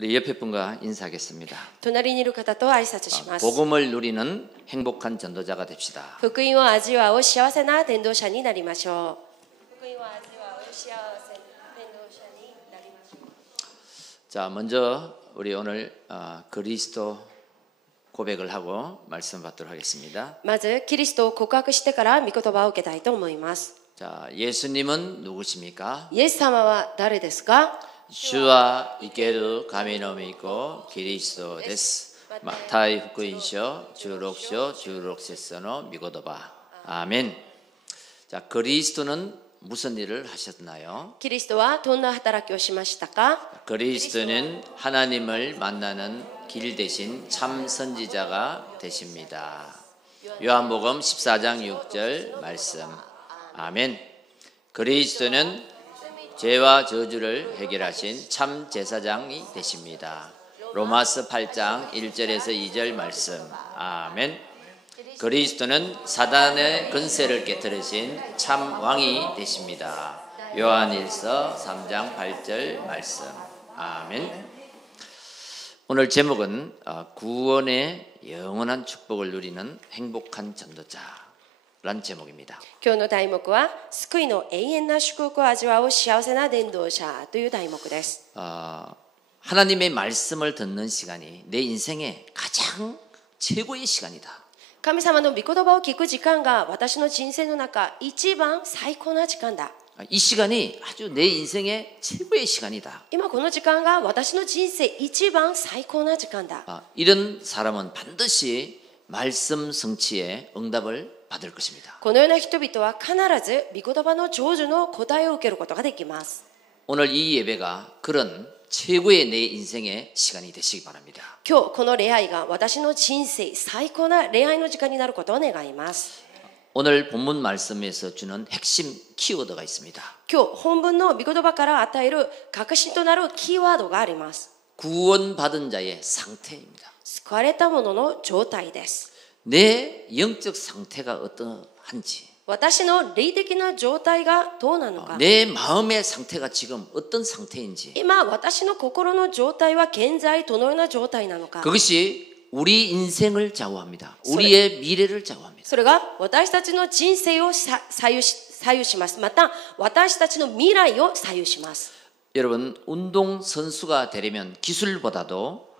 우리 옆에 분과 인사하겠습니다. 隣にいる方と挨拶します。 복음을 누리는 행복한 전도자가 됩시다. 福音を味わう幸せな伝道者になりましょう。福音を味わう幸せな伝道者になりましょう。 자, 먼저 우리 오늘 그리스도 고백을 하고 말씀 받도록 하겠습니다. まずキリストを告白してから御言葉を受けたいと思います。 자, 예수님은 누구십니까? イエス様は誰ですか？ 주와 이케르 가미노미고 그리스도 데스. 마타이福音書 16章 16節の 미고도바. 아멘. 자, 그리스도는 무슨 일을 하셨나요? キリストはどんな働きをしましたか？ 그리스도는 하나님을 만나는 길 대신 참 선지자가 되십니다. 요한복음 14장 6절 말씀. 아멘. 그리스도는 죄와 저주를 해결하신 참 제사장이 되십니다. 로마서 8장 1절에서 2절 말씀. 아멘. 그리스도는 사단의 권세를 깨뜨리신 참 왕이 되십니다. 요한일서 3장 8절 말씀. 아멘. 오늘 제목은 구원의 영원한 축복을 누리는 행복한 전도자라는 제목입니다. 今日の題目は救いの永遠な祝福を味わう幸せな伝道者という題目です。 하나님의 말씀을 듣는 시간이 내 인생의 가장 최고의 시간이다. 神様の御言葉を聞く時間が私の人生の中一番最高な時間だ。 이 시간이 아주 내 인생의 최고의 시간이다. 今この時間が私の人生一番最高な時間だ。 이런 사람은 반드시 말씀 성취의 응답을 받을 것입니다. このような人々は必ず御言葉の成就の答えを受けることができます。 오늘 이 예배가 그런 최고의 내 인생의 시간이 되시기 바랍니다. 今日この礼拝が私の人生最高な礼拝の時間になることを願います。 오늘 본문 말씀에서 주는 핵심 키워드가 있습니다. 今日本文の御言葉から与える核心となるキーワードがあります。 구원받은 자의 상태입니다. 救われた者の状態です。 내 영적 상태가 어떠한지, 私の霊的な状態がどうなのか。 내 마음의 상태가 지금 어떤 상태인지, 今私の心の状態は現在どのような状態なのか。 그것이 우리 인생을 좌우합니다. 우리의 미래를 좌우합니다. それが私たちの人生を左右します。また私たちの未来を左右します。 여러분, 운동 선수가 되려면 기술보다도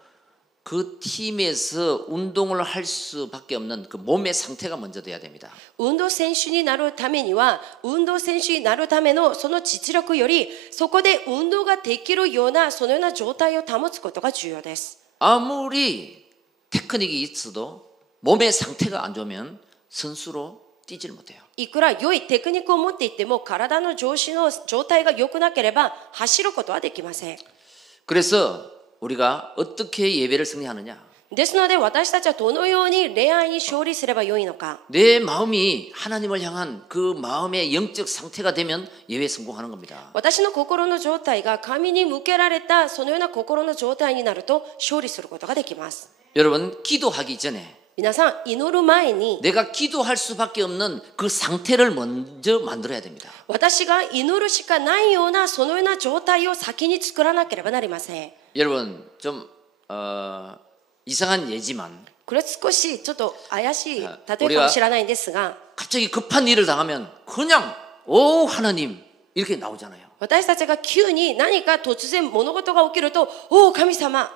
그 팀에서 운동을 할 수밖에 없는 그 몸의 상태가 먼저 돼야 됩니다. 運動選手になるためには運動選手になるためのその実力よりそこで運動ができるようなそのような状態を保つことが重要です。 아무리 테크닉이 있어도 몸의 상태가 안 좋으면 선수로 뛰질 못해요. いくら良いテクニックを持っていても体の調子の状態が良くなければ走ることはできません。 그래서 우리가 어떻게 예배를 승리하느냐? ですので私たちはどのように礼拝に勝利すればよいのか。 내 마음이 하나님을 향한 그 마음의 영적 상태가 되면 예배 성공하는 겁니다. 私の心の状態が神に向けられたそのような心の状態になると勝利することができます。 여러분, 기도하기 전에 皆さん祈る前に 내가 기도할 수밖에 없는 그 상태를 먼저 만들어야 됩니다. 私が祈るしかないようなそのような状態を先に作らなければなりません。 여러분, 좀 이상한 예지만 これ少しちょっと怪しい例えかもしれないんですが 갑자기 급한 일을 당하면 그냥 오 하나님 이렇게 나오잖아요. 私たちが急に何か突然物事が起きるとおお神様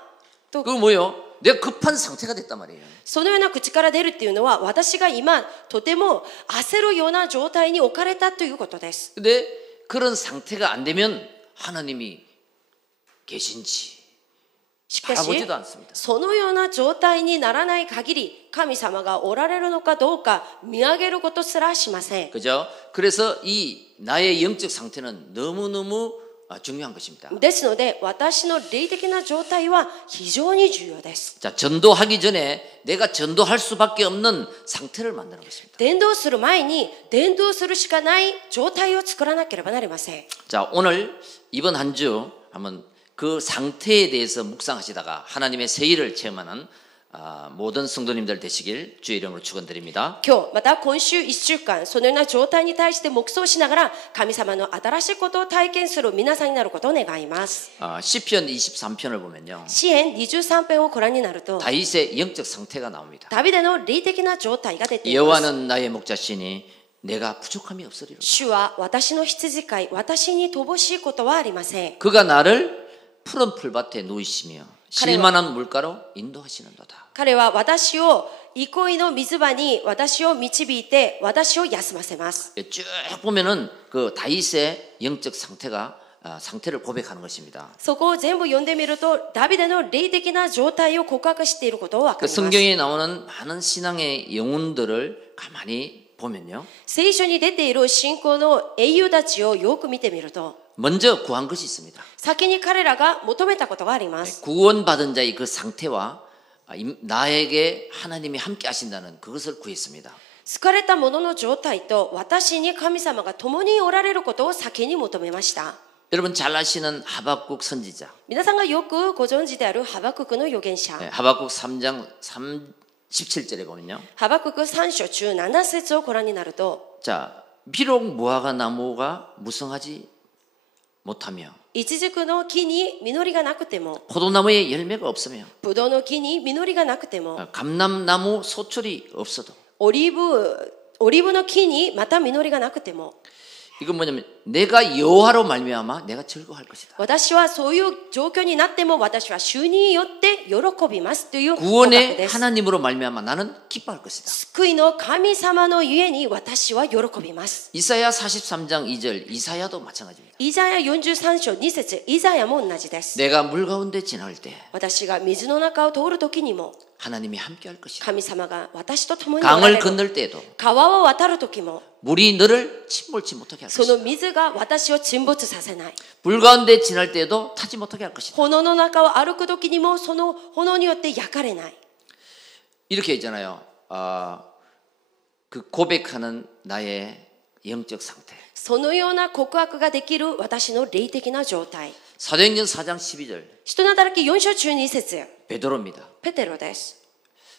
と 그거 뭐예요? 내가 급한 상태가 됐단 말이에요. そのような口から出るっていうのは私が今とても焦るような状態に置かれたということです。 근데 그런 상태가 안 되면 하나님이 계신지 しかし 알아보지도 않습니다. そのような状態にならない限り神様がおられるのかどうか見上げることすらしません。 그죠? 그래서 이 나의 영적 상태는 너무너무 중요한 것입니다. ですので私の霊的な状態は非常に重要です。 자, 전도하기 전에 내가 전도할 수밖에 없는 상태를 만드는 것입니다. 伝道する前に伝道するしかない状態を作らなければなりません。 자, 오늘 이번 한 주 한번 그 상태에 대해서 묵상하시다가 하나님의 새 일을 체험하는 모든 성도님들 되시길 주의 이름으로 축원드립니다. 今日また今週1週間そのような状態に対して黙想しながら神様の新しいことを体験する皆さんになることを願います。 시편 23편을 보면요. 詩編23編をご覧になると 다윗의 영적 상태가 나옵니다. ダビデの霊的な状態が出ています。 여호와는 나의 목자시니 내가 부족함이 없으리로다. 主は私の羊飼い、私に乏しいことはありません。 그가 나를 푸른 풀밭에 누이시며 실만한 물가로 인도하시는도다. 彼は私を憩いの水場に私を導いて私を休ませます。 쭉 보면은 그 다윗의 영적 상태를 고백하는 것입니다. そこを全部読んでみるとダビデの霊的な状態を告白していることを分か 그 ります。 성경에 나오는 많은 신앙의 영웅들을 가만히 보면요. 聖書に出ている信仰の英雄たちをよく見てみると 먼저 구한 것이 있습니다. 先に彼らが求めたことがあります。 구원받은 자의 그 상태와 나에게 하나님이 함께 하신다는 그것을 구했습니다. 救われた者の状態と私に神様が共におられることを先に求めました。 여러분 잘 아시는 하박국 선지자. 皆さんがよくご存知であるハバククの預言者。 하박국 3장 17절에 보면요. ハバクク3章17節をご覧になると 자, 비록 무화과 나무가 무성하지 못하며 イチジクの木に実りがなくても 포도나무에 열매가 없으며 ブドウの木に実りがなくても 감람나무 소출이 없어도 オリーブの木にまた実りがなくても 이건 뭐냐면 내가 여호와로 말미암아 내가 즐거워할 것이다. 私はそういう状況になっても私は主によって喜びますという告白 구원의 です。 하나님으로 말미암아 나는 기뻐할 것이다. 救いの神様のゆえに私は喜びます。 이사야 43장 2절 이사야도 마찬가지입니다. イザヤ43章2節イザヤも同じです。 내가 물 가운데 지나갈 때 私が水の中を通る時にも 하나님이 함께할 것이다. 神様が私と共におられ 강을 る。 건널 때에도 川を渡る時も 물이 너를 침몰치 못하게 할 その 것이다. 水が私を沈没させない。 불 가운데 지날 때에도 타지 못하게 할 것이다. 炎の中を歩く時にもその炎によって焼かれない。 이렇게 있잖아요. 그 고백하는 나의 영적 상태. そのような告白ができる私の霊的な状態。 사도행전 4장 12절 人の働き4章12節 베드로입니다. ペテロです。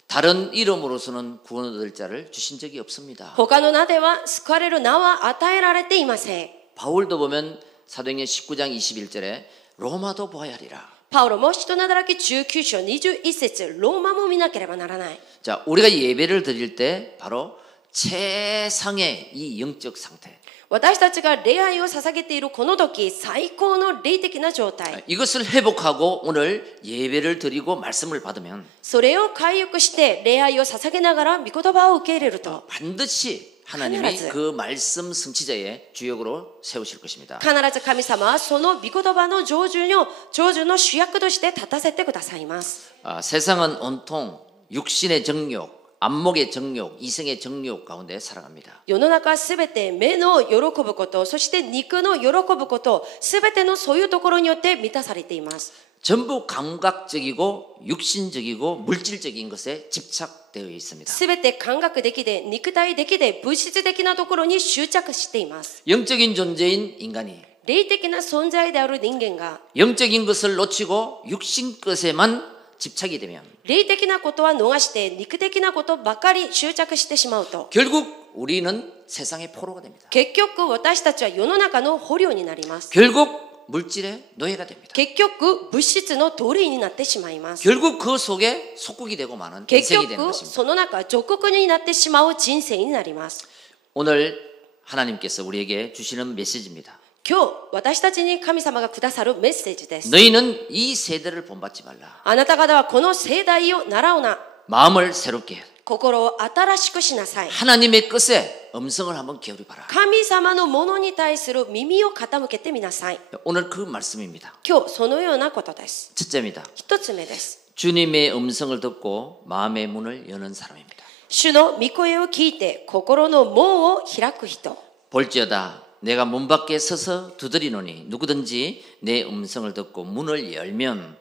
다른 이름으로서는 구원 얻을 자를 주신 적이 없습니다. 他の名では救われる名は与えられていません。 바울도 보면 사도행전 19장 21절에 로마도 보아야 하리라. パウロも人の働き19章21節ローマも見なければならない。 자, 우리가 예배를 드릴 때 바로 최상의 이 영적 상태. 私たちが礼拝を捧げているこの時最高の霊的な状態。 이것을 회복하고 오늘 예배를 드리고 말씀을 받으면 それを回復して礼拝を捧げながら御言葉を受け入れると 반드시 하나님이 그 말씀 성취자의 주역으로 세우실 것입니다. 必ず神様はその御言葉の成就の主役として立たせてくださいます。 세상은 온통 육신의 정욕, 안목의 정욕, 이성의 정욕 가운데 살아갑니다. 世の中はすべて目の喜ぶこと、そして肉の喜ぶこと、すべてのそういうところによって満たされています。 전부 감각적이고 육신적이고 물질적인 것에 집착되어 있습니다. すべて感覚的で肉体的で物質的なところに執着しています。 영적인 존재인 인간이 霊的な存在である人間が 영적인 것을 놓치고 육신 것에만 집착이 되면 霊的なことは逃して肉的なことばかり執着してしまうと 결국 우리는 세상의 포로가 됩니다. 結局私たちは世の中の捕虜になります。 결국 물질의 노예가 됩니다. 結局物質の奴隷になってしまいます。 결국 그 속에 속국이 되고 마는 結 인생이 되는 局 것입니다. その中属国になってしまう人生になります。 오늘 하나님께서 우리에게 주시는 메시지입니다. 今日私たちに神様がくださるメッセージです。 너희는 이 세대를 본받지 말라. あなた方はこの世代を習うな。 마음을 새롭게 해. 心を新しくしなさい。 하나님의 뜻에 음성을 한번 기울여봐라. 神様のものに対する耳を傾けてみなさい。 오늘 그 말씀입니다. 今日そのようなことです。 첫째입니다. 一つ目です。 주님의 음성을 듣고 마음의 문을 여는 사람입니다. 主の御声を聞いて心の門を開く人。 볼지어다 내가 문 밖에 서서 두드리노니 누구든지 내 음성을 듣고 문을 열면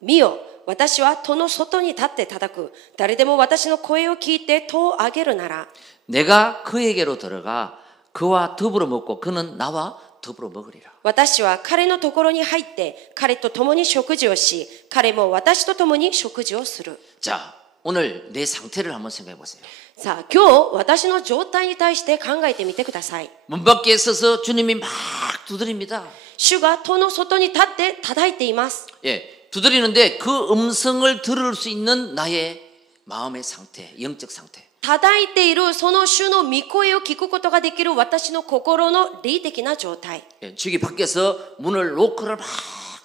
見よ、私は戸の外に立って叩く。誰でも私の声を聞いて戸を開けるなら 내가 그에게로 들어가 그와 더불어 먹고 그는 나와 더불어 먹으리라. 私は彼のところに入って彼と共に食事をし、彼も私と共に食事をする。 자, 오늘 내 상태를 한번 생각해 보세요. さあ、今日私の状態に対して考えてみてください。 문 밖에 서서 주님이 막 두드립니다. 主が戸の外に立って叩いています。 예, 두드리는데 그 음성을 들을 수 있는 나의 마음의 상태, 영적 상태. 叩いているその主の御声を聞くことができる私の心の霊的な状態。 예, 저기 밖에서 문을 노크를 막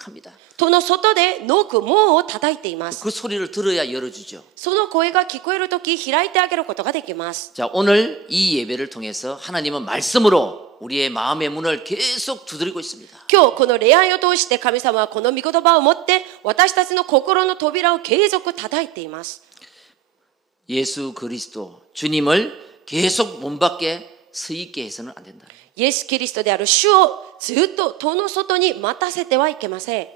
합니다. 戸の外でノーク、門を叩いています。 그 소리를 들어야 열어주죠. その声が聞こえるとき開いてあげることができます。 자, 오늘 이 예배를 통해서 하나님은 말씀으로 우리의 마음의 문을 계속 두드리고 있습니다. 今日この礼拝を通して神様はこの御言葉を持って私たちの心の扉を継続叩いています。 예수 그리스도 주님을 계속 문 밖에 서 있게 해서는 안 된다. イエス・キリストである主をずっと戸の外に待たせてはいけません。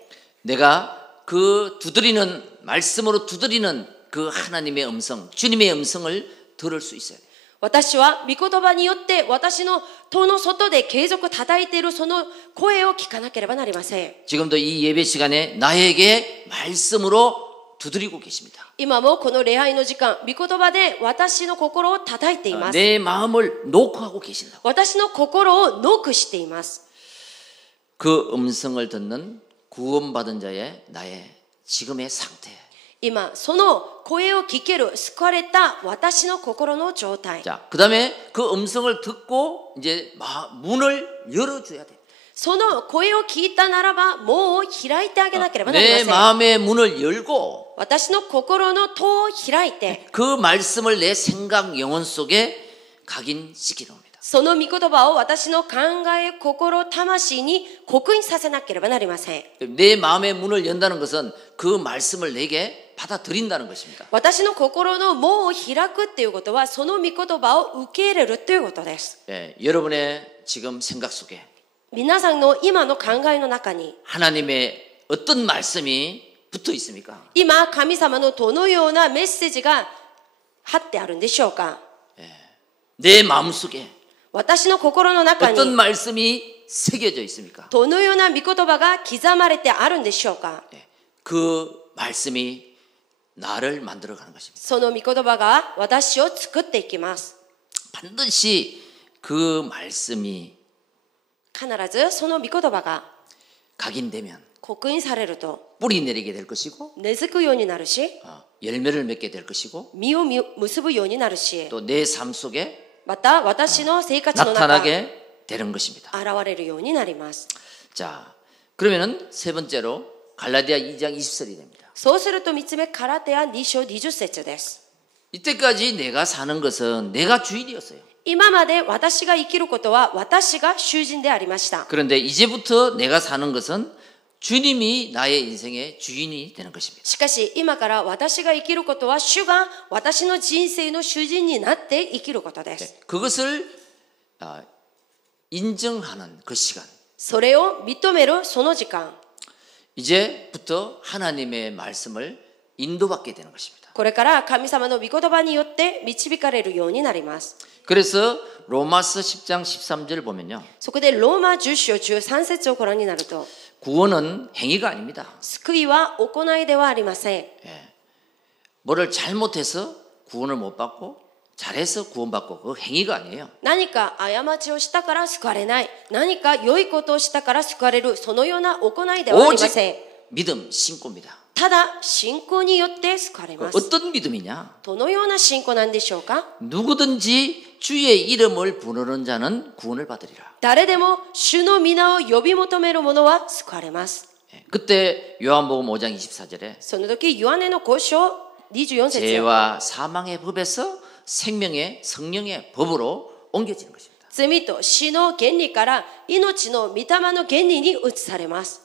내가 그 두드리는 말씀으로 두드리는 그 하나님의 음성, 주님의 음성을 들을 수 있어야 돼요. 私は御言葉によって私の戸の外で継続叩いているその声を聞かなければなりません。 지금도 이 예배 시간에 나에게 말씀으로 두드리고 계십니다. 今もこの礼拝の時間、御言葉で私の心を叩いています。 내 마음을 노크하고 계신다. 私の心をノックしています。 그 음성을 듣는 구원받은 자의 나의 지금의 상태. 今その声を聞ける救われた私の心の状態。 자, 그다음에 그 음성을 듣고 이제 문을 열어줘야 돼. その声を聞いたならば門を開いてあげなければなりま 내 せん。 마음의 문을 열고 私の心の戸を開いて 그 말씀을 내 생각 영혼 속에 각인시키는 겁니다. その御言葉を私の考え、心、魂に刻印させなければなりません。 내 마음의 문을 연다는 것은 그 말씀을 내게 받아들인다는 것입니다. 私の心の門を開くっていうことはその御言葉を受け入れるということです。 예, 여러분의 지금 생각 속에 皆さんの今の考えの中に 하나님의 어떤 말씀이 붙어 있습니까? 今神様のどのようなメッセージが貼ってあるんでしょうか。 내 마음속에 私の心の中 어떤 に 말씀이 새겨져 있습니까? どのような御言葉が刻まれてあるんでしょうか。 그 말씀이 나를 만들어가는 것입니다. その御言葉が私を作っていきます。 반드시 그 말씀이 必ずその御言葉が 각인되면 刻印されると 뿌리 내리게 될 것이고 根付くようになるし、 열매를 맺게 될 것이고 実を結ぶようになるし、 또 내 삶 속에 また私の生活の中 나타나게 되는 것입니다. 現れるようになります。 자, 그러면은 세 번째로 갈라디아 2장 20절이 됩니다. そうすると3つ目、ガラテヤ2章20節です。 이때까지 내가 사는 것은 내가 주인이었어요. 今まで私が生きることは私が主人でありました。 그런데 이제부터 내가 사는 것은 주님이 나의 인생의 주인이 되는 것입니다. しかし今から私が生きることは主が私の人生の主人になって生きることです。 그것을 인정하는 그 시간. それを認めるその時間。 이제부터 하나님의 말씀을 인도받게 되는 것입니다. これから神様の御言葉によって導かれるようになります。 그래서 로마서 10장 13절 보면요. そこでローマ10章13節をご覧になると、 구원은 행위가 아닙니다. 救いは行いではありません。 뭐를 잘못해서 구원을 못 받고 잘해서 구원받고 그 행위가 아니에요. 何か過ちをしたから救われない、何か良いことをしたから救われる、そのような行いではありません。 믿음, 신고입니다. ただ信仰によって救われます。 어떤 믿음이냐? どのような信仰なんでしょうか。 누구든지 주의 이름을 부르는 자는 구원을 받으리라. 誰でも主の皆を呼び求める者は救われます。 그때 요한복음 5장 24절에 その時ヨハネの5章24節 죄와 사망의 법에서 생명의 성령의 법으로 옮겨지는 것입니다. 罪と死の原理から命の御霊の原理に移されます。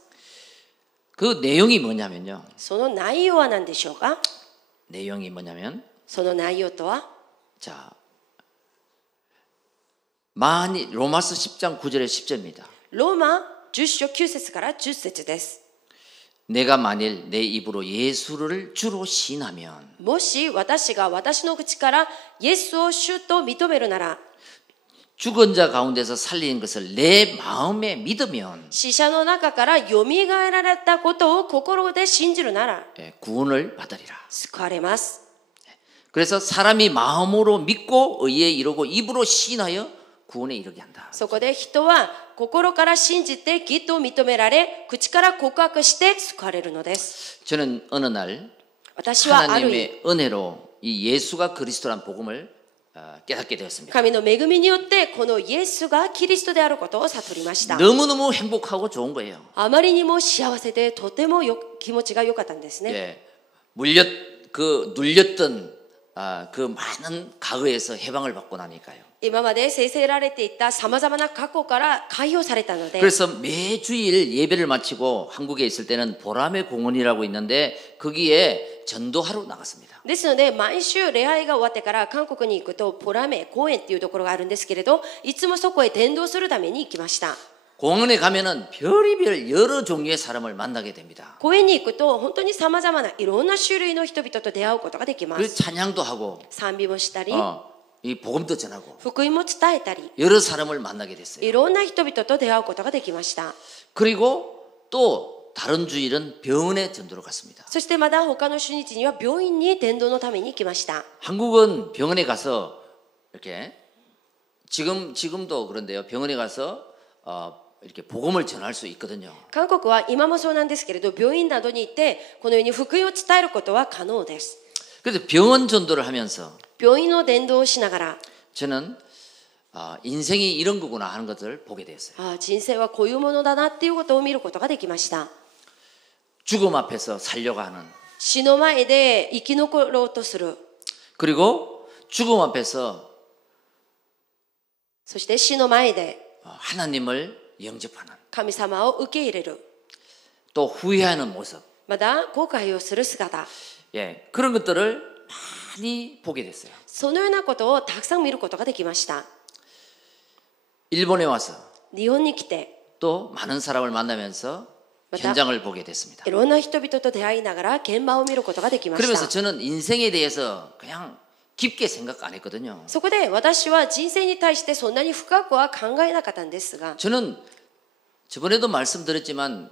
그 내용이 뭐냐면요. その内容は何でしょうか。 내용이 뭐냐면 その内容とは、 자, 만일 로마서 10장 9절에 10절입니다. ローマ10章9節から10節です。 내가 만일 내 입으로 예수를 주로 시인하면 もし私が私の口からイエスを主と認めるなら、 죽은 자 가운데서 살린 것을 내 마음에 믿으면 死者の中からよみがえられたことを心で信じるなら 구원을 받으리라. 救われます。 그래서 사람이 마음으로 믿고 의에 이르고 입으로 시인하여 구원에 이르게 한다. そこで人は心から信じて義と認められ、口から告白して救われるのです。 저는 어느 날 私はある日、 하나님의 은혜로 이 예수가 그리스도란 복음을 깨닫게 되었습니다. 神の恵みによってこのイエスがキリストであることを悟りました。 너무너무 행복하고 좋은 거예요. あまりにも幸せでとても気持ちが良かったんですね。 예, 눌렸던 그 많은 과거에서 해방을 받고 나니까요. 今まで制せられていたさまざまな過去から解放されたので、 그래서 매주일 예배를 마치고 한국에 있을 때는 보람의 공원이라고 있는데 거기에 전도하러 나갔습니다. ですので毎週礼拝が終わってから韓国に行くとポラメ公園っていうところがあるんですけれど、いつもそこへ伝道するために行きました。 공원에 가면은 별의별 여러 종류의 사람을 만나게 됩니다. 公園に行くと本当にさまざまないろんな種類の人々と出会うことができま 그래서 す。 찬양도 하고 賛美もしたり、 이 복음도 전하고 福音も伝えたり、 여러 사람을 만나게 됐어요. いろんな人々と出会うことができました。 그리고 또 다른 주일은 병원에 전도를 갔습니다. そしてまだ他の主日には病院に伝道のために行きました。 한국은 병원에 가서 이렇게 지금도 그런데요. 병원에 가서 이렇게 복음을 전할 수 있거든요. 韓国は今もそうなんですけれど、病院などに行ってこのように福音を伝えることは可能です。 그래서 병원 전도를 하면서 病院の伝道をしながら、 저는 인생이 이런 거구나 하는 것을 보게 되었어요. 人生はこういうものだなっていうことを見ることができました。 죽음 앞에서 살려고 하는 死の前で生き残ろうとする、 그리고 죽음 앞에서 そして死の前で 하나님을 영접하는 神様を受け入れる、 또 후회하는 모습 まだ後悔をする姿、 예, 그런 것들을 많이 보게 됐어요. そのようなことをたくさん見ることができました。 일본에 와서 日本に来て 또 많은 사람을 만나면서 맞다. 현장을 보게 됐습니다. いろんな人々と出会いながら現場を見ることができまし 그러면서 た。 저는 인생에 대해서 그냥 깊게 생각 안 했거든요. そこで私は人生に対してそんなに深くは考えなかったんですが、 저는 저번에도 말씀드렸지만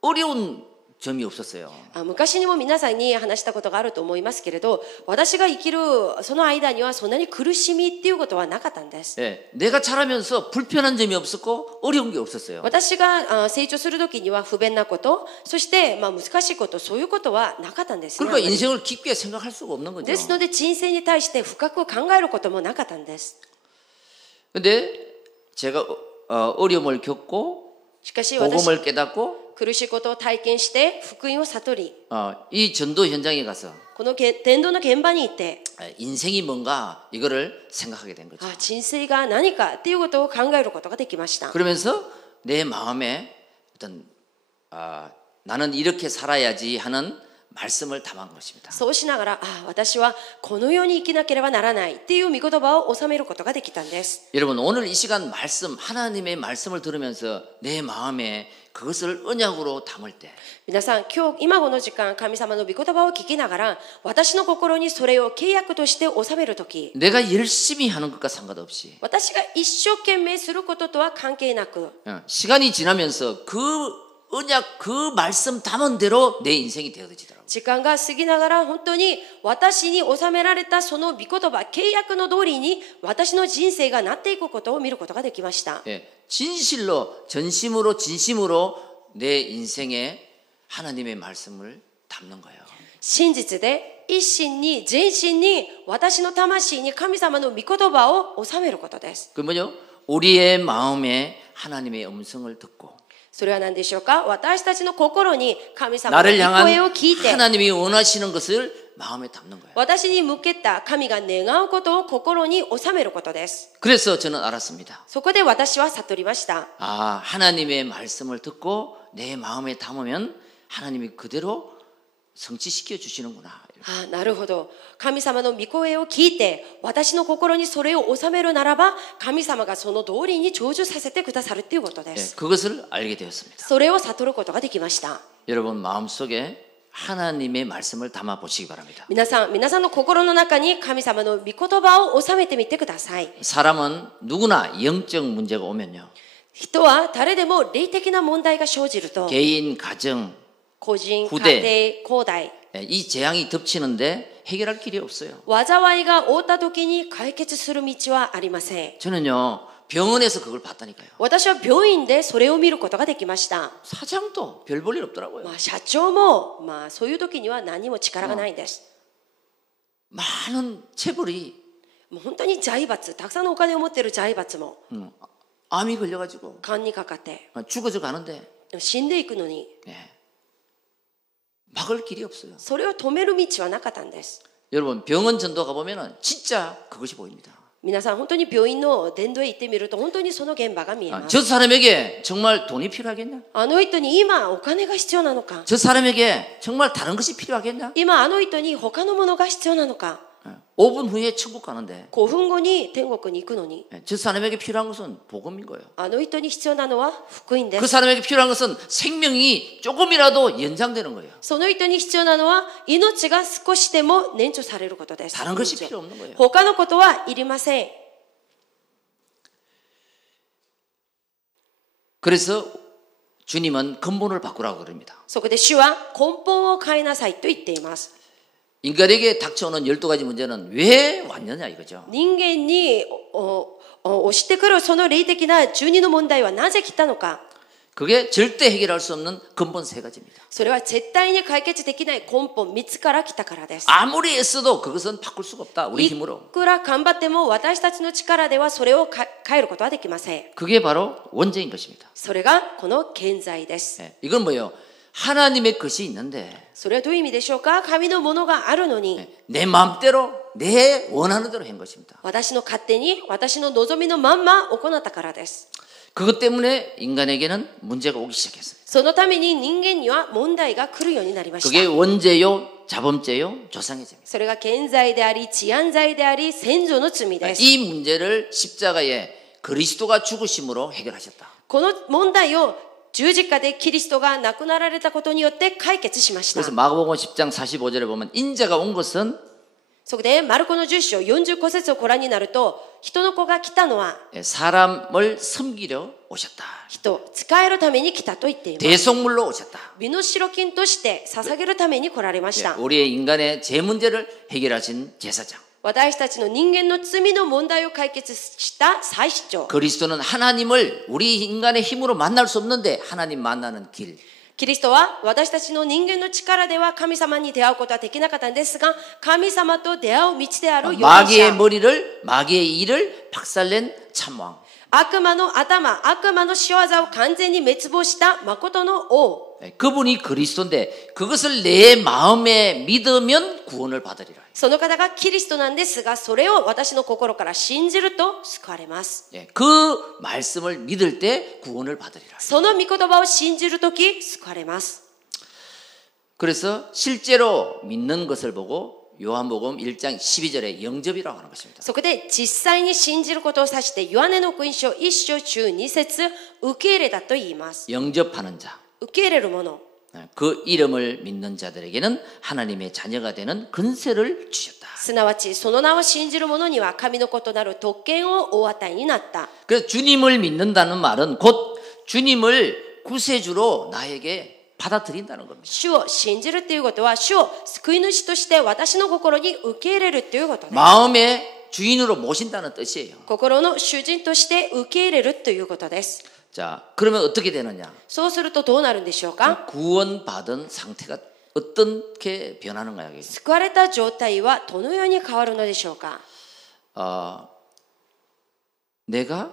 어려운 점이 없었어요. 昔にも皆さんに話したことがあると思いますけれど、私が生きるその間にはそんなに苦しみっていうことはなかったんです。 예, 내가 자라면서 불편한 점이 없었고 어려운 게 없었어요. 私が成長する時には不便なこと、そして難しいこと、そういうことはなかったんですね。 그러니까 인생을 깊게 생각할 수가 없는 거죠. ですので人生に対して深く考えることもなかったんです。 근데 제가 어려움을 겪고 しかし私 복음을 깨닫고 苦しいことを体験して福音を悟り、 이 전도 현장에 가서 この伝道の現場に行って、 인생이 뭔가 이거를 생각하게 된 거죠. 人生が何かっていうことを考えることができました。 그러면서 내 마음에 어떤 나는 이렇게 살아야지 하는 말씀을 담은 것입니다. そうしながら、私はこのように生きなければならないっていう御言葉を収めることができたんです。 여러분 오늘 이 시간 말씀 하나님의 말씀을 들으면서 내 마음에 그것을 언약으로 담을 때 皆さん、今この時間、神様の御言葉を聞きながら、私の心にそれを契約として収めるとき、 내가 열심히 하는 것과 상관없이 私が一生懸命することとは関係なく、 시간이 지나면서 그 언약 그 말씀 담은 대로 내 인생이 되어지더라고요. 時間が過ぎながら本当に私に収められたその御言葉、契約の通りに私の人生がなっていくことを見ることができました。 예, 진실로 전심으로 진심으로 내 인생에 하나님의 말씀을 담는 거예요. 真実で一心に全身に私の魂に神様の御言葉を収めることです。 그 뭐죠? 우리의 마음에 하나님의 음성을 듣고 それは何でしょうか。私たちの心に神様の 나를 御 향한 声を聞いて、 하나님이 원하시는 것을 마음에 담는 거예요. 私に向けた神が願うことを心に収めることです。 그래서 저는 알았습니다. そこで私は悟りました。 하나님의 말씀을 듣고 내 마음에 담으면 하나님이 그대로 성취시켜 주시는구나. なるほど。神様の御声を聞いて、私の心にそれを収めるならば、神様がその通りに成就させてくださるということで 예, す。 그것을 알게 되었습니다. それを悟ることができました。 여러분 마음속에 하나님의 말씀을 담아 보시기 바랍니다. 皆さんの心の中に神様の御言葉を収めてみてください。 사람은 누구나 영적 문제가 오면요. 人は誰でも霊的な問題が生じると、 개인, 가정, 個人、 후대 家庭、後代、 이 재앙이 덮치는데 해결할 길이 없어요. 災いが負った時に解決する道はありません。 저는요 병원에서 그걸 봤다니까요. 私は病院でそれを見ることができました。 사장도 별 볼 일 없더라고요. 社長も、そういう時には何も力がないんです。 많은 체벌이 もう本当に財閥、たくさんのお金を持っている財閥も 암이 걸려가지고 癌にかかって 죽어져 가는데 死んでいくのに、 막을 길이 없어요. それを止める道はなかったんです。 여러분 병원 전도 가보면은 진짜 그것이 보입니다. 皆さん本当に病院の殿堂へ行ってみると本当にその現場が見えます。 저 사람에게 정말 돈이 필요하겠냐? あの人に今お金が必要なのか、 저 사람에게 정말 다른 것이 필요하겠냐? 今あの人に他のものが必要なのか、 5분 후에 천국 가는데 5分後に天国に行くのに、 저 사람에게 필요한 것은 복음인 거예요. あの人に必要なのは福音で 그 す。 사람에게 필요한 것은 생명이 조금이라도 연장되는 거예요. その人に必要なのは命が少しでも年長されることです。 다른 것이 필요 없는 거예요. 他のことはいりません。 그래서 주님은 근본을 바꾸라고 그럽니다. そこで主は根本を変えなさいと言っています。 인간에게 닥쳐오는 12가지 문제는 왜 왔느냐 이거죠. 人間に押してくるその霊的な12の問題はなぜ来たのか。 그게 절대 해결할 수 없는 근본 3가지입니다. それは絶対に解決できない根本3つから来たからです。 아무리 애써도 그것은 바꿀 수가 없다. 우리 い 힘으로. くら頑張っても私たちの力ではそれを変えることはできません。 그게 바로 원죄인 것입니다. それがこの現在です。 이건 뭐예요? 하나님의 것이 있는데 それはどういう意味でしょうか。神のものがあるのに、 내 마음대로 내 원하는 대로 한 것입니다. 私の勝手に私の望みのまんま行ったからです。 그것 때문에 인간에게는 문제가 오기 시작했어요. そのために人間には問題が来るようになりまし 그게 た。 원죄요, 자범죄요, 조상의 죄입니다. それが健罪であり、治安罪であり、先祖の罪です。 이 문제를 십자가에 그리스도가 죽으심으로 해결하셨다. この問題を十字架でキリストが亡くなられたことによって解決しました。 그래서 마가복음 10장 45절에 보면 인자가 온 것은 そこでマルコの10章45節をご覧になると、人の子が来たのは 사람을 섬기려 오셨다. 人、使えるために来たと言っています。 대속물로 오셨다. 身代金として捧げるために来られました。 우리의 인간의 죄 문제를 해결하신 제사장. 私たちの人間の罪の問題を解決した祭司長。 그리스도는 하나님을 우리 인간의 힘으로 만날 수 없는데 하나님 만나는 길. キリストは私たちの人間の力では神様に出会うことはできなかったんですが、神様と出会う道である預言 마귀의 者。 머리를 마귀의 일을 박살낸 참왕. 悪魔の頭、悪魔の仕業を完全に滅亡した誠の王。 그분이 그리스도인데 그것을 내 마음에 믿으면 구원을 받으리라. その方がキリストなんですが、それを私の心から信じると救われます。 그 말씀을 믿을 때 구원을 받으리라. その御言葉を信じるとき救われます。 그래서 실제로 믿는 것을 보고 요한복음 1장 12절에 영접이라고 하는 것입니다. そこで実際に信じることを指して、ヨハネの福音書1章中2節受け入れだと言います。 영접하는 자. 受け入れるもの。 그 이름을 믿는 자들에게는 하나님의 자녀가 되는 근세를 주셨다. すなわちその名を信じる者には神の子となる特権をお与えになった。 그래서 주님을 믿는다는 말은 곧 주님을 구세주로 나에게 받아들인다는 겁니다. 主を信じるということは、主を救い主として私の心に受け入れるということです。 마음의 주인으로 모신다는 뜻이에요. 心の主人として受け入れるということです。 자, 그러면 어떻게 되느냐? そうするとどうなるんでしょうか。 구원받은 상태가 어떻게 변하는가요? 救われた状態はどのように変わるのでしょうか。 내가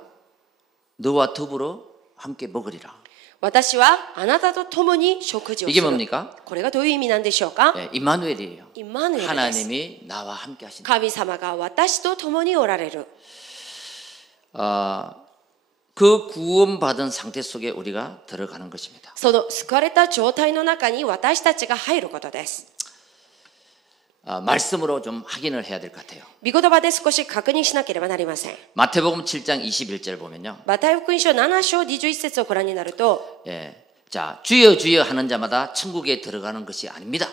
너와 더불어 함께 먹으리라. 私はあなたと共に食事をす 이게 る。 뭡니까? これがどういう意味なんでしょうか。 임마누엘이에요. イマヌエルです。 하나님이 나와 함께 하신다. 神様が私と共におられる。 그 구원받은 상태 속에 우리가 들어가는 것입니다. その救われた状態の中に私たちが入ることです。 말씀으로 좀 확인을 해야 될 것 같아요. 御言葉で少し確認しなければなりません。 마태복음 7장 21절 보면요. マタイ福音書7章21節をご覧になると、 자, 주여 주여 하는 자마다 천국에 들어가는 것이 아닙니다.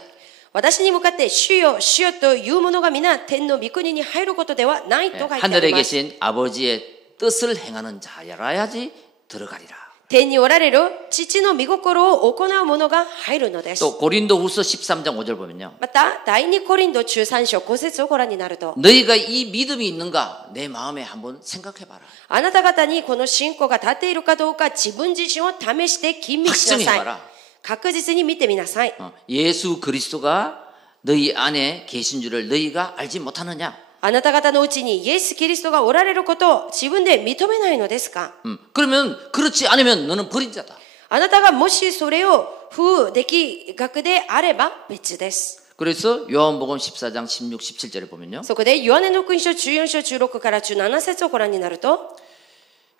私に向かって主よ主よという者が皆天の御国に入ることではないと書いてあり 하늘에 ます。 계신 아버지의 뜻을 행하는 자라야지 들어가리라. 天におられる父の御心を行う者が入るのです。 또 고린도후서 13장 5절 보면요. また第2コリント中3章5節をご覧になると、 너희가 이 믿음이 있는가 내 마음에 한번 생각해 봐라. あなた方にこの信仰が立っているかどうか自分自身を試して吟味しな 확정해 さい。 봐라. 確実に見てみなさい。 예수 그리스도가 너희 안에 계신 줄을 너희가 알지 못하느냐? あなた方のうちにイエス・キリストがおられることを自分で認めないのですか？ 그러면 그렇지 않으면 너는 버린 자다. あなたがもしそれを不適格であれば別です。 그래서 요한복음 14장 16, 17절에 보면요. そこでヨハネの福音書14章16から17節をご覧になると、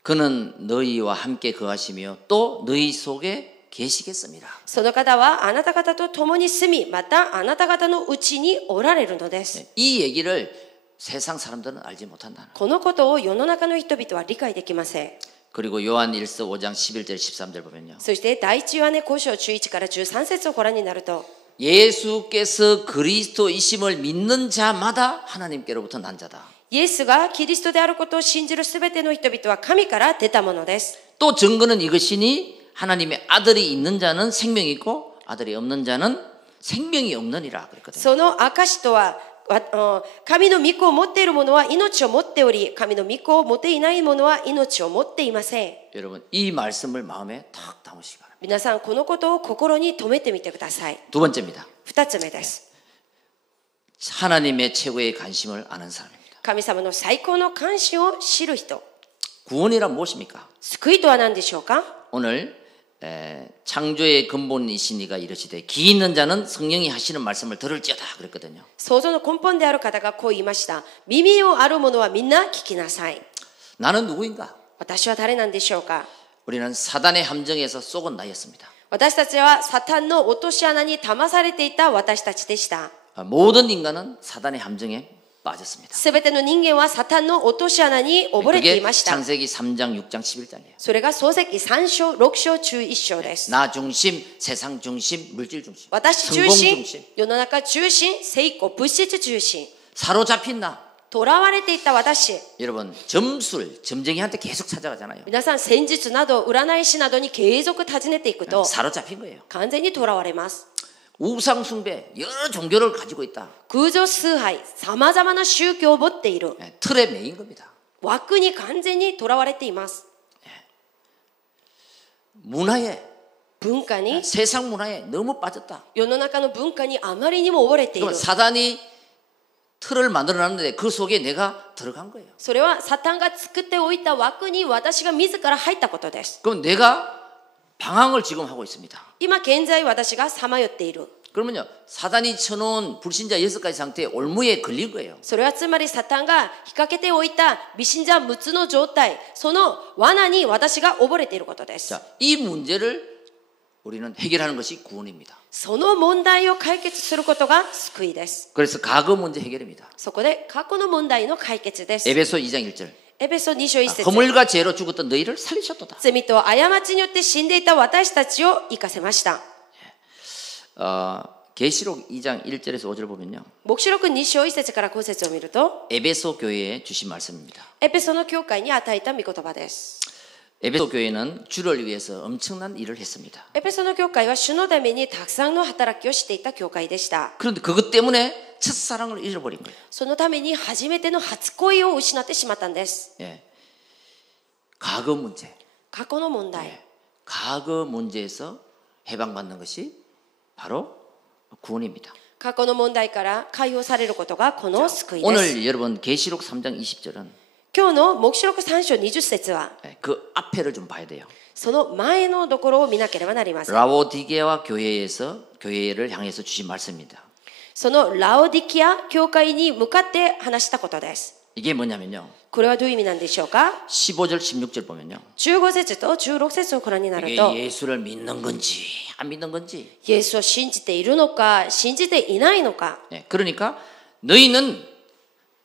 그는 너희와 함께 거하시며 또 너희 속에 계시겠습니다. その方はあなた方と共に住み、またあなた方のうちにおられるのです。 이 얘기를 세상 사람들은 알지 못한다. このことを世の中の人々は理解できません。 그리고 요한 1서 5장 11절 13절 보면요. そして第一ヨハネ5章11から13節をご覧になると、 예수께서 그리스도이심을 믿는 자마다 하나님께로부터 난 자다. イエスがキリストであることを信じるすべての人々は神から出たものです。 또 증거는 이것이니 하나님의 아들이 있는 자는 생명이 있고 아들이 없는 자는 생명이 없느니라 그랬거든요. その証とは、神の御子を持っている者は命を持っており、神の御子を持っていない者は命を持っていません。 여러분 이 말씀을 마음에 탁 담으시기 바랍니다. 皆さんこのことを心に留めてみてください。 두 번째입니다. 二つ目です。 하나님의 최고의 관심을 아는 사람입니다. 神様の最高の関心を知る人。 구원이란 무엇입니까? 救いとは何でしょうか？ 오늘 창조의 근본이신 이가 이르시되 기 있는 자는 성령이 하시는 말씀을 들을지어다 그랬거든요. 創造の根本である方がこう言いました。耳をある者はみんな聞きなさい。 나는 누구인가? 私は誰なんでしょうか？ 우리는 사단의 함정에서 쏙은 나였습니다. 私たちはサタンの落とし穴に騙されていた私たちでした。 모든 인간은 사단의 함정에 빠졌습니다. すべての人間はサタンの落とし穴に溺れてい 그게 ました。 창세기 3장 6장 11장이에요. それが創世記3章6章中1章です。 나 중심, 세상 중심, 물질 중심, 私中 성공 心 중심, 、世の中中心、成功、物質中心、 사로잡힌 나. 囚われていた私。 여러분 점술, 점쟁이한테 계속 찾아가잖아요. 皆さん戦術など占い師などに継続訪ねていくと 사로잡힌 거예요. 完全に囚われます。 우상 숭배, 여러 종교를 가지고 있다. 空情崇拝、さまざまな宗教を持っている 틀에 매인 겁니다. 枠に完全に囚われています。 문화에, 文化に、 세상 문화에 너무 빠졌다. 世の中の文化にあまりにも溺れている 그러면 。 사단이 틀을 만들어놨는데 그 속에 내가 들어간 거예요. それはサタンが作っておいた枠に私が自ら入ったことです。 그럼 내가 방황을 지금 하고 있습니다. 今現在私がさまよっている。 그러면요 사단이 쳐놓은 불신자 6가지 상태에 올무에 걸린 거예요. それはつまりサタンが引っ掛けておいた未信者6つの状態、その罠に私が溺れていることです。 자, 이 문제를 우리는 해결하는 것이 구원입니다. その問題を解決することが救いです。 그래서 과거 문제 해결입니다. そこで過去の問題の解決です。 에베소 2장 1절. エペソ2章1節。 허물과 죄로 죽었던 너희를 살리셨도다. 罪と過ちによって死んでいた私たちを生かせました。 계시록 2장 1절에서 5절 보면요. 黙示録2章1節から5節を見ると、 에베소 교회에 주신 말씀입니다. エペソの教会に与えた御言葉です。 에베소 교회는 주를 위해서 엄청난 일을 했습니다. エペソの教会は主のためにたくさんの働きをしていた教会でした。 그런데 그것 때문에 첫사랑을 잃어버린 거예요. そのために初めての初恋を失ってしまったんです。 예. 과거 문제. 過去の問題。 과거 문제에서 해방받는 것이 바로 구원입니다. 過去の問題から解放されることがこの救いです。 오늘 여러분 계시록 3장 20절은 今日の黙示録3章20節は 그 앞에를 좀 봐야 돼요. その前のところを見なければなりません。 라오디게아 교회를 향해서 주신 말씀입니다. そのラオディキア教会に向かって話したことです。 이게 뭐냐면요. これはどういう意味なんでしょうか？ 15절 16절 보면요. 15節と16節をご覧になる 이게 と、 예수를 믿는 건지 안 믿는 건지. イエスを信じているのか信じていないのか。 그러니까 너희는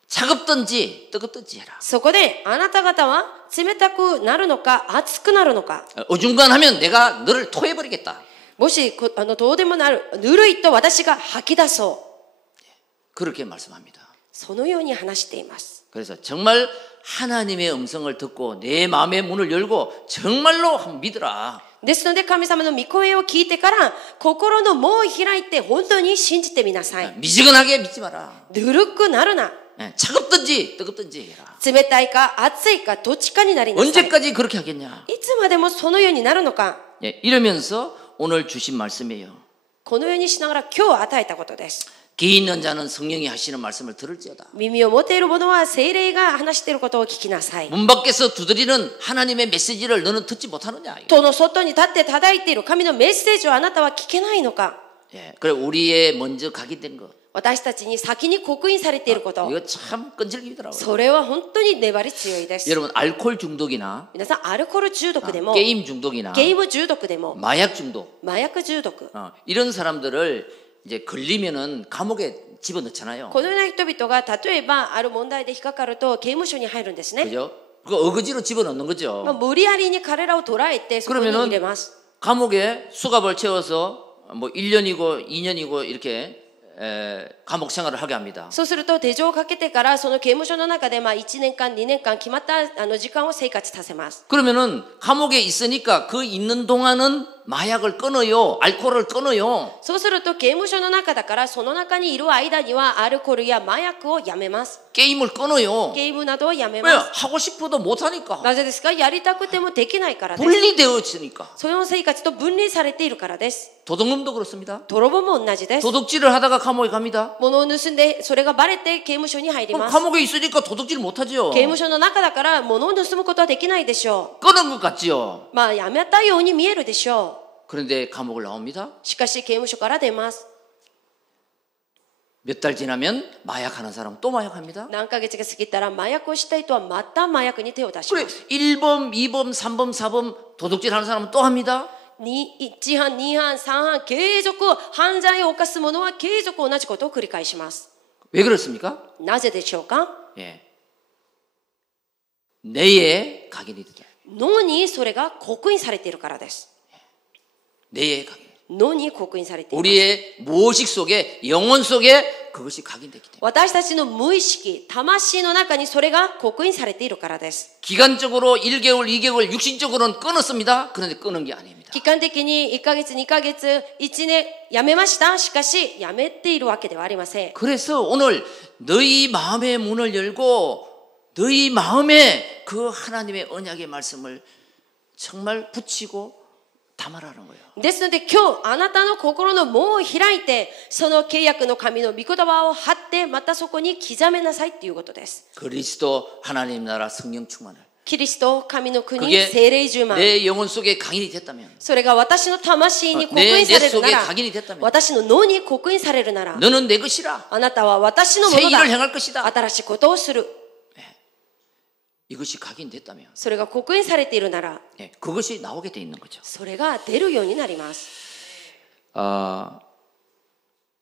차갑든지 뜨겁든지 해라. そこであなた方は冷たくなるのか熱くなるのか。 어중간하면 내가 너를 토해버리겠다. もしどうでもなるぬるいと私が吐き出そう。 그렇게 말씀합니다. そのように話しています。 그래서 정말 하나님의 음성을 듣고 내 마음의 문을 열고 정말로 한번 믿어라. ですので神様の御声を聞いてから心の門を開いて本当に信じてみなさい。 미지근하게 믿지 마라. ぬるくなるな。 차갑든지 뜨겁든지 해라. 冷たいか熱いかどっちかになりなさい。 언제까지 그렇게 하겠냐? いつまでもそのようになるのか。 이러면서 오늘 주신 말씀이에요. このようにしながら今日与えたことです。 귀 있는 자는 성령이 하시는 말씀을 들을지어다. 耳を持っている者は聖霊が話していることを聞きなさい。 문 밖에서 두드리는 하나님의 메시지를 너는 듣지 못하느냐? 戸の外に立って叩いている神のメッセージをあなたは聞けないのか。 그래 우리의 먼저 각인된 것. 私たちに先に刻印されていること。 이거 참 끈질기더라고요. それは本当に粘り強いです。 여러분 알코올 중독이나 皆さんアルコール中毒でも 게임 중독이나 ゲーム中毒でも 마약 중독 麻薬中毒 이런 사람들을 이제 걸리면은 감옥에 집어넣잖아요. このような人々が例えばある問題で引っかかると刑務所に入るんですね。 그죠? 그 어거지로 집어넣는 거죠. 無理やりに彼らを捕らえてそこに入れます。 감옥에 수갑을 채워서 뭐 1년이고 2년이고 이렇게 감옥 생활을 하게 합니다. そうすると手錠をかけてからその刑務所の中で1年間2年間決まった時間を生活させます。 그러면은 감옥에 있으니까 그 있는 동안은 마약을 끊어요. 알코올을 끊어요. そうすると刑務所の中だからその中にいる間にはアルコールや麻薬をやめます。 게임을 끊어요. ゲームなどをやめ 왜 ます。 하고 싶어도 못 하니까. なぜですか？やりたくてもできないからです。 분리되어 있으니까. その生活と分離されているからです。 도둑놈도 그렇습니다. 泥棒も同じです。 도둑질을 하다가 감옥에 갑니다. 物を盗んでそれがバレて刑務所に入り 그럼 ます。 감옥에 있으니까 도둑질 못 하죠. 刑務所の中だから物を盗むことはできないでしょ 끊은 것 같지요. う。やめたように見えるでしょ 그런데 감옥을 나옵니다. う。しかし刑務所から出ます。 몇 달 지나면 마약하는 사람 또 마약합니다. 何ヶ月が過ぎたら麻薬をしたいとはまた麻薬に手を出しま 그래 す。 1범, 2범, 3범, 4범 도둑질 하는 사람은 또 합니다. 1犯、2犯、3犯、継続犯罪を犯す者は継続同じことを繰り返します。 왜 그렇습니까? なぜでしょうか？ 예. 뇌에 각인이 되죠. 脳にそれが刻印されているからです。 뇌에 각인. 脳に刻印されています。 우리의 무의식 속에 영혼 속에 그것이 각인됐기 때문에 私たちの無意識、魂の中にそれが刻印されているからです。 기간적으로 1개월, 2개월, 육신적으로는 끊었습니다. 그런데 끊은 게 아닙니다. 期間的に1ヶ月、2ヶ月、1年やめました。しかしやめているわけではありません。 그래서 오늘 너희 마음의 문을 열고 너희 마음에 그 하나님의 언약의 말씀을 정말 붙이고 담아라는 거예요. ですので今日あなたの心の門を開いてその契約の神の御言葉を貼ってまたそこに刻めなさいっていうことです。 그리스도 하나님 나라 성령 충만을 キリスト神の国 그게 聖霊充満 내 영혼 속에 각인이 됐다면 それが私の魂に刻印されるな 내 ら 속에 각인이 됐다면 私の脳に刻印されるなら 너는 내 것이라 あなたは私のも 새 の 일을 だ 행할 것이다. 新しいことをする 이것이 각인됐다면 それが刻印されているなら 그것이 나오게 돼 있는 거죠. それが出るようになります。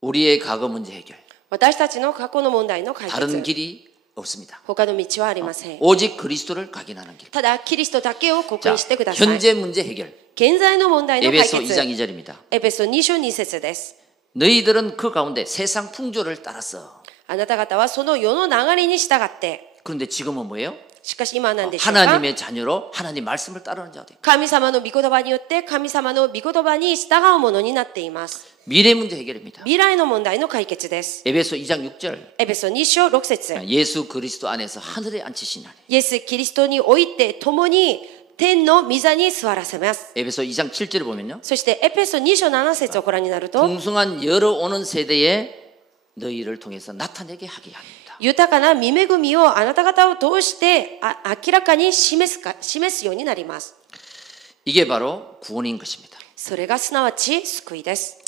우리의 과거 문제 해결 私たちの過去の問題の解 다른 決 길이 없습니다. 他の道はありません。 오직 그리스도를 각인하는 길. ただキリストだけを刻 자, 印してください。 현재 문제 해결. 現在の問題の解 에베소 決 2장 2절입니다. エペソ2章2節です。 너희들은 그 가운데 세상 풍조를 따랐어. あなた方はその世の流れに従って 그런데 지금은 뭐예요? しかし今は何でしょうか？ 하나님의 자녀로 하나님 말씀을 따르는 자들. 神様の御言葉によって神様の御言葉に従うものになっています。 미래 문제 해결입니다. 未来の問題の解決です。 에베소 2장 6절. エペソ2章6節 예수 그리스도 안에서 하늘에 앉히시나니. イエス・キリストにおいて共に天の御座に座らせます。 에베소 2장 7절을 보면요. そしてエペソ2章7節をご覧になると 풍성한 열어오는 세대에 너희를 통해서 나타내게 하게 합니다. 豊かな御恵みをあなた方を通して明らかに示すようになります。 이게 바로 구원인 것입니다. それがすなわち救いです。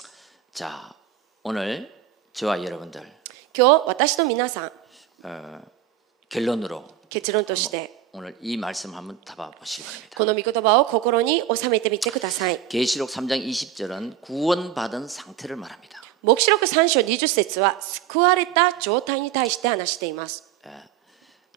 자, 오늘 저와 여러분들 今日私と皆さん 결론으로 結論として 오늘 이 말씀 한번 담아보시기 바랍니다. この御言葉を心に収めてみてください。 계시록 3장 20절은 구원받은 상태를 말합니다. 黙示録3章20節は救われた状態に対して話しています。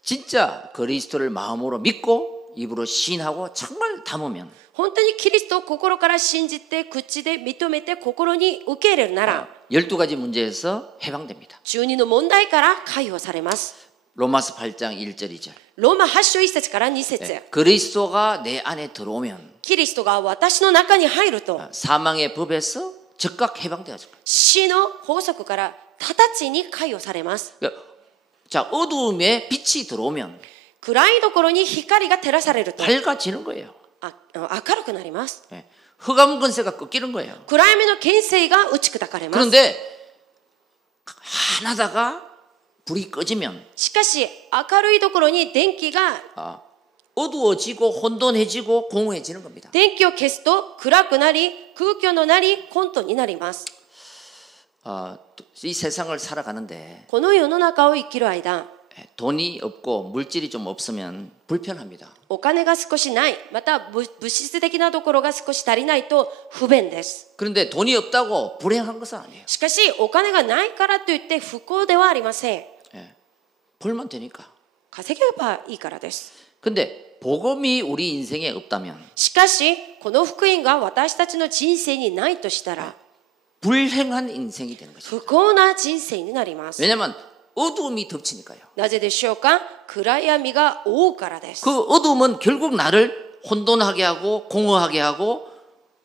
진짜 그리스도를 마음으로 믿고 입으로 시인하고 정말 담으면 本当にキリストを心から信じて口で認めて心に受け入れるなら 12가지 문제에서 해방됩니다. 12の問題から解放されます。 로마서 8장 1절 2절. ローマ8章1節から2節 그리스도가 내 안에 들어오면 キリストが私の中に入ると 사망의 법에서 즉각 해방되어질 거예요. 死の法則から直ちに解放されます。 자, 어두움에 빛이 들어오면 暗いところに光が照らされると 밝아지는 거예요. 明るくなります。 흑암 권세가 꺾이는 거예요. 暗闇の権勢が打ち砕かれます。 그런데 하나다가 불이 꺼지면 しかし明るいところに電気が 어두워지고 혼돈해지고 공허해지는 겁니다. 電気を消すと暗くなり空虚のなり混沌になります。 이 세상을 살아가는데 この世の中を生きる間 돈이 없고 물질이 좀 없으면 불편합니다. お金が少しないまた物質的なところが少し足りないと不便です。 그런데 돈이 없다고 불행한 것은 아니에요. しかしお金がないからといって不幸ではありません。 벌면 되니까. 稼げばいいからです。 근데 복음이 우리 인생에 없다면 しかしこの福音が私たちの人生にないとしたら 불행한 인생이 되는 거죠. 不幸な人生になります。 왜냐하면 어두움이 덮치니까요. なぜでしょうか。暗闇が覆うからです。 그 어두움은 결국 나를 혼돈하게 하고 공허하게 하고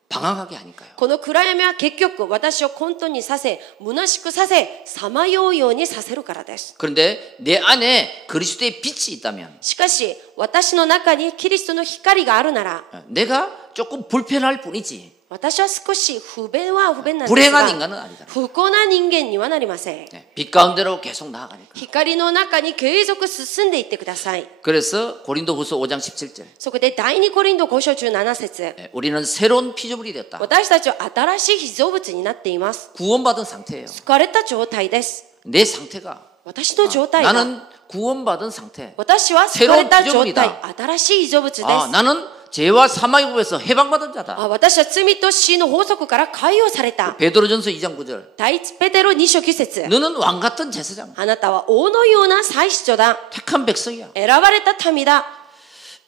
방황하게 하니까요. この暗闇は結局私を混沌にさせ虚しくさせさまようようにさせるからです。 그런데 내 안에 그리스도의 빛이 있다면 しかし私の中にキリストの光があるなら 내가 조금 불편할 뿐이지 私は少し不便は不便なんです 불행한 が 인간은 아니다. 不幸な人間にはなりません。 빛 가운데로 계속 나아가니까. 光の中に継続進んでいってください。 그래서 고린도후서 5장 17절 そこで第2コリント5章17節 우리는 새로운 피조물이 됐다. 私たちは新しい被造物になっています。 구원받은 상태예요. 救われた状態です。 내 상태가 私の状態が 나는 구원받은 상태. 私は救われた状 새로운 態 피조물이다. 新しい被造物です 나는 죄와 사망의 법에서 해방받은 자다. 私は罪と死の法則から解放された。 베드로전서 2장 9절 第一ペテロ2章9節 너는 왕 같은 제사장 あなたは王のような祭司長だ。 택한 백성이야. 選ばれた民だ。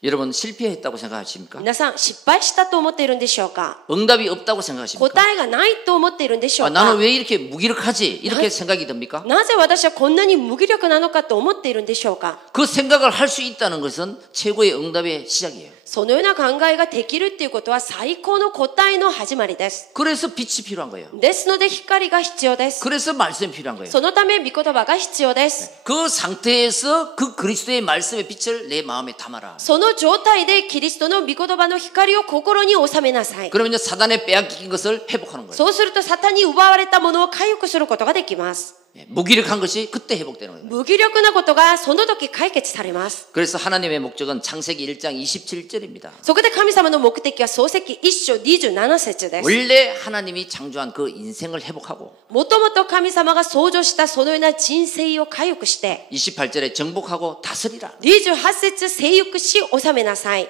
여러분 실패했다고 생각하십니까? 皆さん失敗したと思っているんでしょうか。 응답이 없다고 생각하십니까? 答えがないと思っているんでしょうか。 나는 왜 이렇게 무기력하지? 이렇게 생각이 듭니까? なぜ私はこんなに無気力なのかと思っているんでしょうか。 그 생각을 할 수 있다는 것은 최고의 응답의 시작이에요. そのような考えができるっていうことは最高の答えの始まりです。 그래서 빛이 필요한 거예요. ですので光が必要です。 그래서 말씀이 필요한 거예요. そのため御言葉が必要です。 그 상태에서 그 그리스도의 말씀의 빛을 내 마음에 담아라. その状態でキリストの御言葉の光を心に収めなさい。 그러면 사단에 빼앗긴 것을 회복하는 거예요. そうするとサタンに奪われたものを回復することができます。 무기력한 것이 그때 회복되는 거예요. 無気力なことがその時解決されます。 그래서 하나님의 목적은 창세기 1장 27절입니다. そこで神様の目的は創世記1章27節です。 원래 하나님이 창조한 그 인생을 회복하고 もともと神様が創造したそのような人生を回復して 28절에 정복하고 다스리라. 28節征服し治めなさい。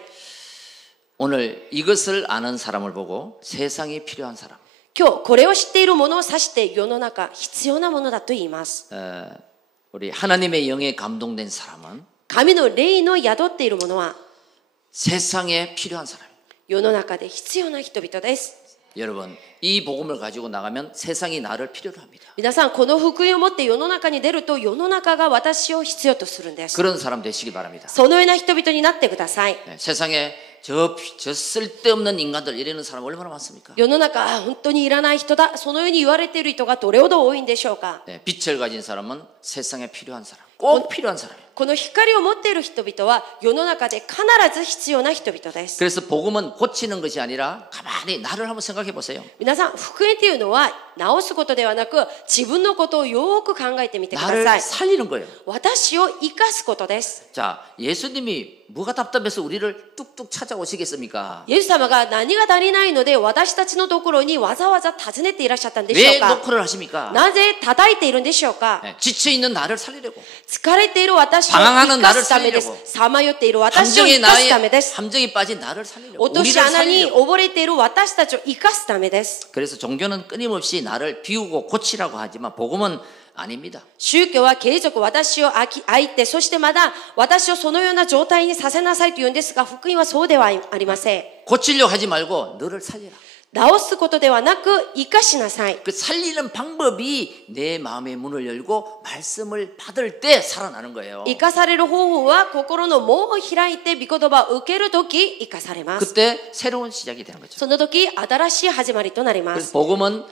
오늘 이것을 아는 사람을 보고 세상이 필요한 사람. 今日これを知っているものを指して世の中必要なものだと言います。 우리 하나님의 영에 감동된 사람은 神の霊の宿っているものは 세상에 필요한 사람이에요. 世の中で必要な人々です。 여러분 이 복음을 가지고 나가면 세상이 나를 필요로 합니다. 皆さんこの福音を持って世の中に出ると世の中が私を必要とするんです。 그런 사람 되시기 바랍니다. そのような人々になってください。 세상에 저 쓸데없는 인간들 이러는 사람 얼마나 많습니까? 世の中本当にいらない人だそのように言われている人がどれほど多いんでしょうか。 빛을 가진 사람은 세상에 필요한 사람, 꼭 필요한 사람이에요. この光を持っている人々は世の中で必ず必要な人々です。 그래서 복음은 고치는 것이 아니라 가만히 나를 한번 생각해 보세요. 皆さん福音というのは直すことではなく自分のことをよく考えてみてくだ 나를 さい。 살리는 거예요. 私を生かすことです。 자, 예수님이 뭐가 답답해서 우리를 뚝뚝 찾아오시겠습니까? イエス様が何が足りないので私たちのところにわざわざ訪ねていらっしゃったんでしょ 왜 うか。 노크를 하십니까? なぜ叩いているんでしょうか。 지쳐 있는 나를 살리려고. 疲れている私を生かすためです。さまよっている私を生かすためです。 함정에 빠진 나를 살리려고. 落とし穴に溺れている私たちを生かすためです。 그래서 종교는 끊임없이 나를 비우고 고치라고 하지만 복음은 아닙니다. 宗教は継続私を愛って、そしてまだ私をそのような状態にさせなさいと言うんですが、福音はそうではありません。 고치려고 하지 말고 너를 살리라. 直すことではなく生かしなさい。 그 살리는 방법이 내 마음의 문을 열고 말씀을 받을 때 살아나는 거예요. 生かされる方法は心の門を開いて御言葉を受けるとき生かされます。 그때 새로운 시작이 되는 거죠. その時新しい始まりとなりま 그래서 す。 복음은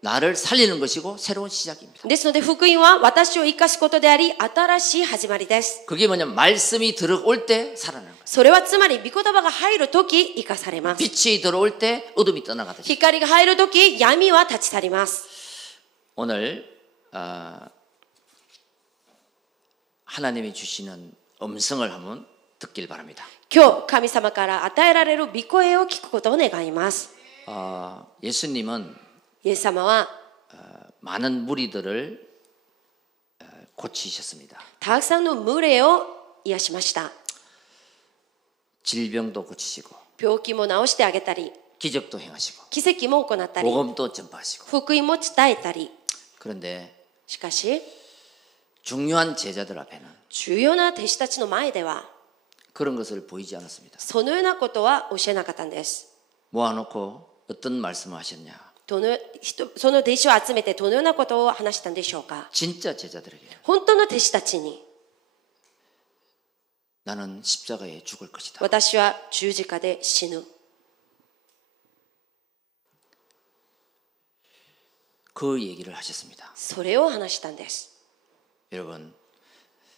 나를 살리는 것이고 새로운 시작입니다. ですので福音は私を生かすことであり新しい始まりです。 그게 뭐냐면 말씀이 들어올 때 살아나는 거예요. それはつまり御言葉が入るとき生かされます。 빛이 들어올 때 어둠이 떠나가듯이 光が入るとき闇は立ち去ります。 오늘 하나님이 주시는 음성을 한번 듣길 바랍니다. 今日神様から与えられる御声を聞くことを願います。 예수님은 イエス様は 많은 무리들을 고치셨습니다. たくさんの群れを癒しました。 질병도 고치시고 病気も治してあげたり、 기적도 행하시고 奇跡も行ったり、 복음도 전파하시고 福音も伝えたり。 그런데 しかし 중요한 제자들 앞에는 重要な弟子たちの前では 그런 것을 보이지 않았습니다. そのようなことは教えなかったんです。 모아놓고 어떤 말씀을 하셨냐? その弟子を集めてどのようなことを話したんでしょうか。 진짜 제자들에게 本当の弟子たちに、 나는 십자가에 죽을 것이다. 私は十字架で死ぬ。 그 얘기를 하셨습니다. それを話したんです。 여러분,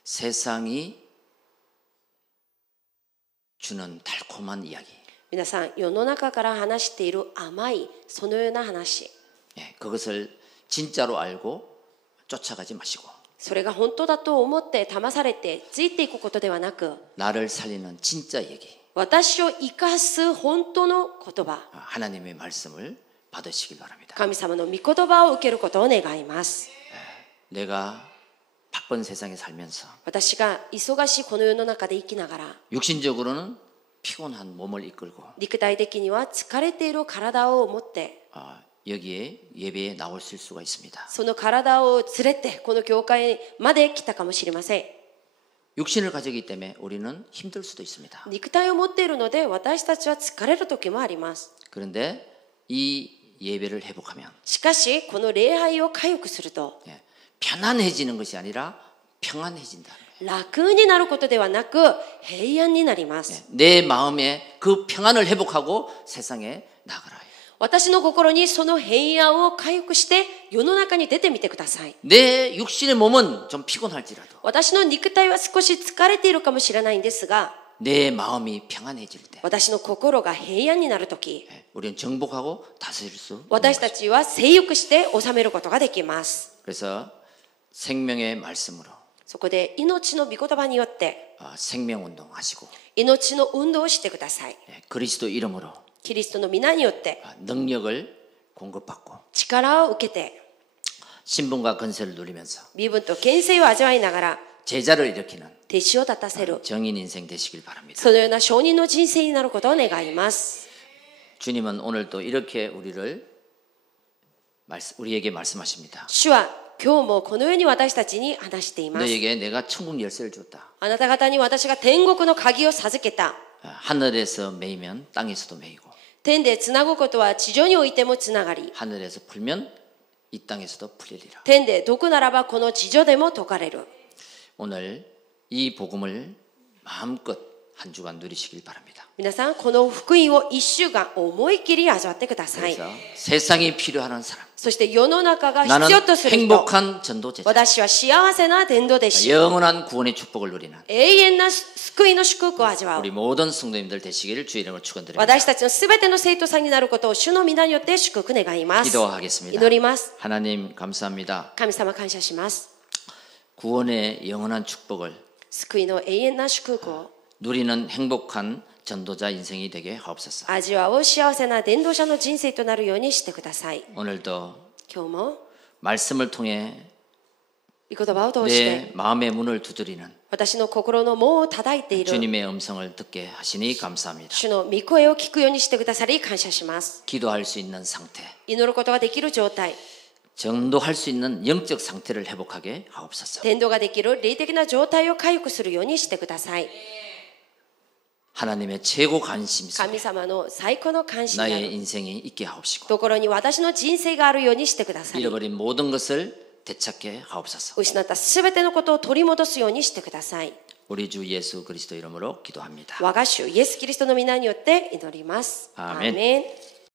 세상이 주는 달콤한 이야기, 皆さん、世の中から話している甘いそのような話、 그것을 진짜로 알고 쫓아가지 마시고 それが本当だと思って騙されてついていくことではなく、 나를 살리는 진짜 얘기, 私を生かす本当の言葉、 하나님의 말씀을 받으시길 바랍니다. 神様の御言葉を受けることを願います。 내가 바쁜 세상에 살면서 私が忙しいこの世の中で生きながら、 육신적으로는 피곤한 몸을 이끌고 肉体的には疲れている体を持って、 여기에 예배에 나오실 수가 있습니다. その体を連れてこの教会まで来たかもしれません。 육신을 가지기 때문에 우리는 힘들 수도 있습니다. 肉体を持っているので私たちは疲れる時もあります。 그런데 이 예배를 회복하면 しかしこの礼拝を回復すると、 편안해지는 것이 아니라 평안해진다. 楽になることではなく平安になります。 내 마음에 그 평안을 회복하고 세상에 나가라. 私の心にその平安を回復して世の中に出てみてください。 내 육신의 몸은 좀 피곤할지라도 私の肉体は少し疲れているかもしれないんですが、 내 마음이 평안해질 때 私の心が平安になるとき、 우리는 정복하고 다스릴 수 있는 私たちは征服して治めることができます。 그래서 생명의 말씀으로 そこで命の御言葉によって생명운동 하시고 命の運動をしてください。 그리스도 이름으로 キリストの皆によって 능력을 공급받고 力を受けて 신분과 건세를 누리면서 身分と権勢を味わいながら 제자를 일으키는 弟子を立たせる、 정인 인생 되시길 바랍니다. そのような証人の人生になることを願います。 주님은 오늘 또 이렇게 우리에게 말씀하십니다. 主は今日もこのように私たちに話しています。 너에게 내가 천국 열쇠를 줬다. あなた方に私が天国の鍵を授けた。 하늘에서 매이면 땅에서도 매이고 天でつなぐことは地上においてもつながり、 하늘에서 풀면 이 땅에서도 풀리리라. 天で解くならばこの地上でも解かれる。 오늘 이 복음을 마음껏 한 주간 누리시길 바랍니다. 皆さんこの福音を一週間思い切り味わってください。 그래서 세상이 필요한 사람, そして世の中が 나는 必要とする人、 행복한 전도제자, 私は幸せな伝道弟子、 영원한 구원의 축복을 누리는 永遠な救いの祝福を味わう。 우리 모든 성도님들 되시기를 주의 이름으로 축원드립니다. 私たちのすべての生徒さんになることを主の皆によって祝福願います。 기도하겠습니다. 祈ります。 하나님 감사합니다. 神様感謝します。 구원의 영원한 축복을 救いの永遠な祝福を 누리는 행복한 전도자 인생이 되게 하옵소서. 味わう幸せな伝道者の人生となるようにしてください。 오늘도 今日も 말씀을 통해 御言葉を通して 내 마음의 문을 두드리는 私の心の門を叩いている 주님의 음성을 듣게 하시니 감사합니다. 主の御声を聞くようにしてくださり感謝します。 기도할 수 있는 상태, 祈ることができる状態、 전도할 수 있는 영적 상태를 회복하게 하옵소서. 伝道ができる霊的な状態を回復するようにしてください。 하나님의 최고 관심 神 속에 様の最高の関心な 나의 る 인생이 있게 하옵시고 ところに私の人生があるようにしてください。 잃어버린 모든 것을 되찾게 하옵소서. 失ったすべてのことを取り戻すようにしてください。 우리 주 예수 그리스도 이름으로 기도합니다. 我が主イエス・キリストの皆によって祈ります。 アーメンアーメン。